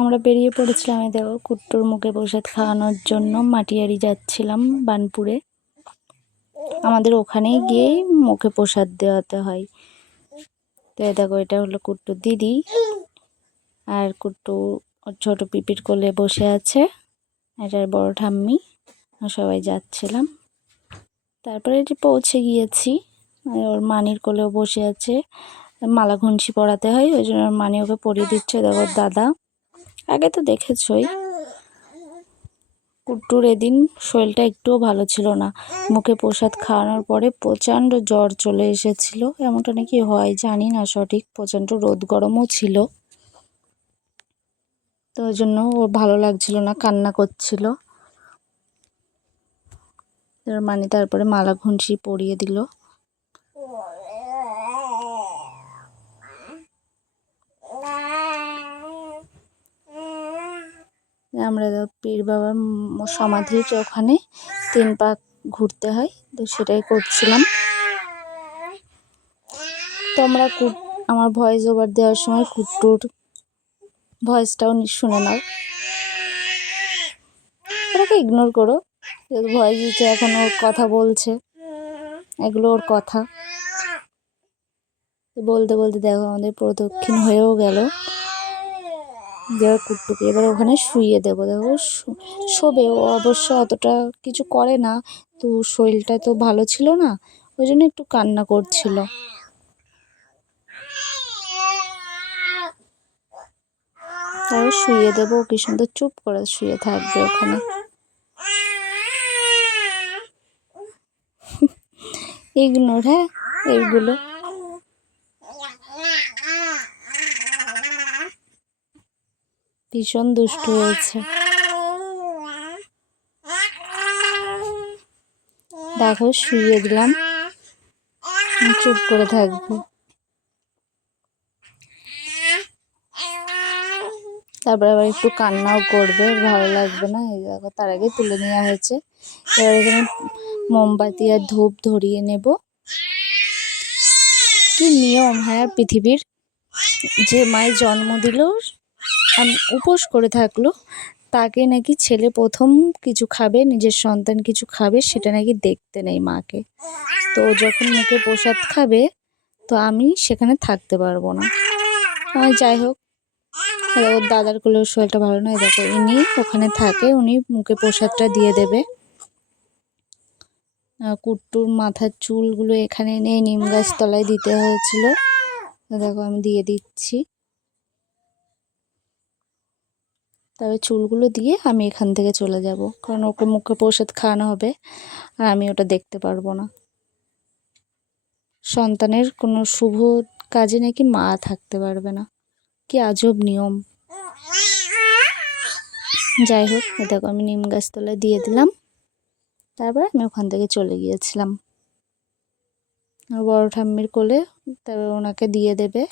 আমরা বেরিয়ে পড়েছিলাম এই দেখো কুট্টুর মুখে প্রসাদ খাওয়ানোর জন্য। মাটিয়ারি যাচ্ছিলাম বানপুরে। আমাদের ওখানেই গিয়েই মুখে প্রসাদ দেওয়াতে হয়। তো দেখো, এটা হলো কুট্টুর দিদি আর কুট্টু ছোটো পিপির কোলে বসে আছে। এটার বড় ঠাম্মি। সবাই যাচ্ছিলাম। তারপরে এটি পৌঁছে গিয়েছি। ওর মানির কোলেও বসে আছে। মালা ঘুঞ্চি পরাতে হয়, ওই জন্য মানি ওকে পরিয়ে দিচ্ছে। দেখো দাদা আগে তো দেখেছই। কুট্টুর এদিন শরীরটা একটুও ভালো ছিল না। মুখে প্রসাদ খাওয়ানোর পরে প্রচণ্ড জ্বর চলে এসেছিল। এমনটা নাকি হয়, জানি না সঠিক। প্রচণ্ড রোদ গরমও ছিল। তো ওই জন্য ওর ভালো লাগছিল না, কান্না করছিল। মানে তারপরে মালা ঘুঞ্চি পরিয়ে দিল। আমরা তো পীর বাবার সমাধির ওখানে তিন পাক ঘুরতে হয়, তো সেটাই করছিলাম। তোমরা কুট আমার ভয়েস ওভার দেওয়ার সময় কুট্টুর ভয়েসটাও শুনে নাও। ওটাকে ইগনোর করো যেহেতু ভয়েস দিচ্ছে, এখন ওর কথা বলছে। এগুলো ওর কথা। বলতে বলতে দেখো, আমাদের প্রদক্ষিণ হয়েও গেল। দেওয়ার কুট্টুকে এবার ওখানে শুইয়ে দেবো। দেখো শোবে। ও অবশ্য অতটা কিছু করে না। তো শরীরটা তো ভালো ছিল না। ওই জন্য একটু কান্না করছিল। তারপর শুয়ে দেবো। কি সুন্দর চুপ করে শুয়ে থাকবে ওখানে। ইগনোর হ্যাঁ? এইগুলো। ভীষণ দুষ্টু হয়েছে। দেখো শুয়ে দিলাম। চুপ করে থাকব। তারপরে আবার একটু কান্নাও করবে ভালো লাগবে না। এই দেখো তার আগে তুলে নেওয়া হয়েছে। এবার এখানে মোমবাতি আর ধূপ ধরিয়ে নেব। কি নিয়ম হ্যাঁ পৃথিবীর? যে মায়ের জন্ম দিল উপোস করে থাকল। তাকে নাকি ছেলে প্রথম কিছু খাবে, নিজের সন্তান কিছু খাবে, সেটা নাকি দেখতে নেই মাকে। তো যখন মুখে প্রসাদ খাবে, তো আমি সেখানে থাকতে পারব না। যাই হোক ওর দাদার কোলে শরীরটা ভালো নয়। দেখো, ইনি ওখানে থাকে, উনি মুখে প্রসাদটা দিয়ে দেবে। কুট্টুর মাথার চুলগুলো এখানে এনে নিম গাছ তলায় দিতে হয়েছিল। দেখো, আমি দিয়ে দিচ্ছি। তবে চুলগুলো দিয়ে আমি এখান থেকে চলে যাব। কারণ ওকে মুখে প্রসাদ খাওয়ানো হবে আর আমি ওটা দেখতে পারব না। সন্তানের কোনো শুভ কাজে নাকি মা থাকতে পারবে না। কি আজব নিয়ম। যাই হোক দেখো আমি নিম গাছ গাছতলায় দিয়ে দিলাম। তারপর আমি ওখান থেকে চলে গিয়েছিলাম। বড় ঠাম্মির কোলে তারপর ওনাকে দিয়ে দেবে।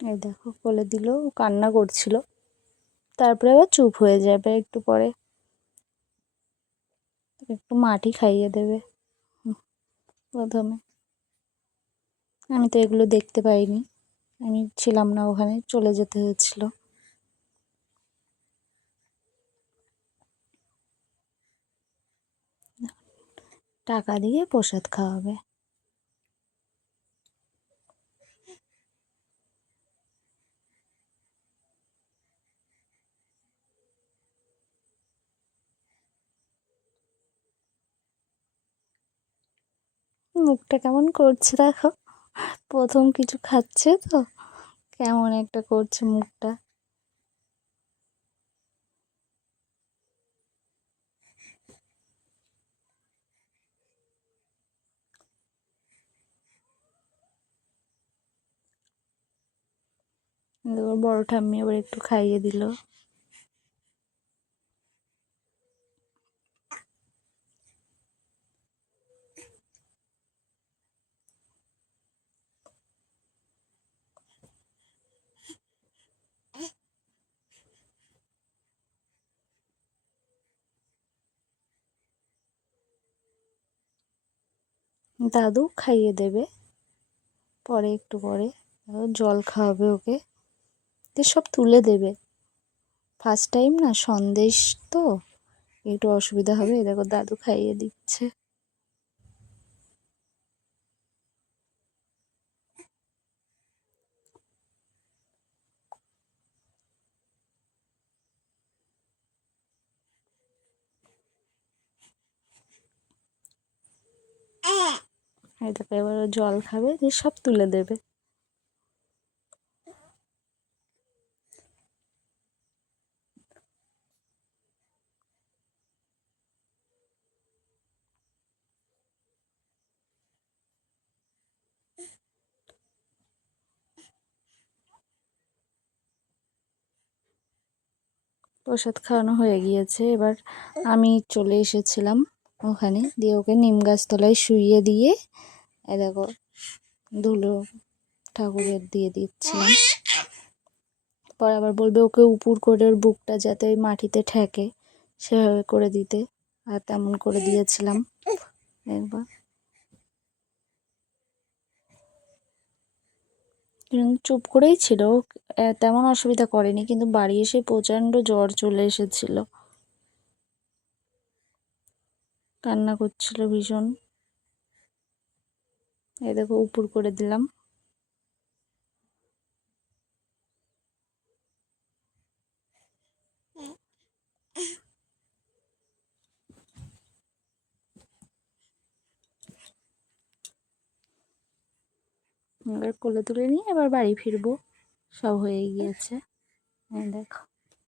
এই দেখো কোলে দিল কান্না করছিল। তারপরে আবার চুপ হয়ে যাবে একটু পরে। একটু মাটি খাইয়ে দেবে প্রথমে। আমি তো এগুলো দেখতে পাইনি। আমি ছিলাম না ওখানে, চলে যেতে হয়েছিল। টাকা দিয়ে প্রসাদ খাওয়াবে। মুখটা কেমন করছে দেখো? প্রথম কিছু খাচ্ছে তো? কেমন একটা করছে মুখটা? বড় ঠাম্মি আবার একটু খাইয়ে দিল। দাদু খাইয়ে দেবে। পরে একটু পরে জল খাওয়াবে ওকে। তো সব তুলে দেবে। ফার্স্ট টাইম না সন্দেশ তো, একটু অসুবিধা হবে। দেখো দাদু খাইয়ে দিচ্ছে। এই দেখো, এবার জল খাবে, দিয়ে সব তুলে দেবে। প্রসাদ খাওয়ানো হয়ে গিয়েছে, এবার আমি চলে এসেছিলাম ওখানে, দিয়ে ওকে নিম গাছতলায় শুইয়ে দিয়ে এ দেখো, ধুলো ঠাকুরের দিয়ে দিচ্ছিলাম পরে আবার বলবে ওকে উপুর করে ওর বুকটা যাতে ওই মাটিতে ঠেকে, সেভাবে করে দিতে। আর তেমন করে দিয়েছিলাম। একবার। চুপ করেই ছিল। তেমন অসুবিধা করেনি, কিন্তু বাড়ি এসে প্রচণ্ড জ্বর চলে এসেছিল। কান্না করছিল ভীষণ। এই দেখো, উপুর করে দিলাম। এবার কোলে তুলে নিয়ে এবার বাড়ি ফিরবো। সব হয়ে গিয়েছে। দেখো।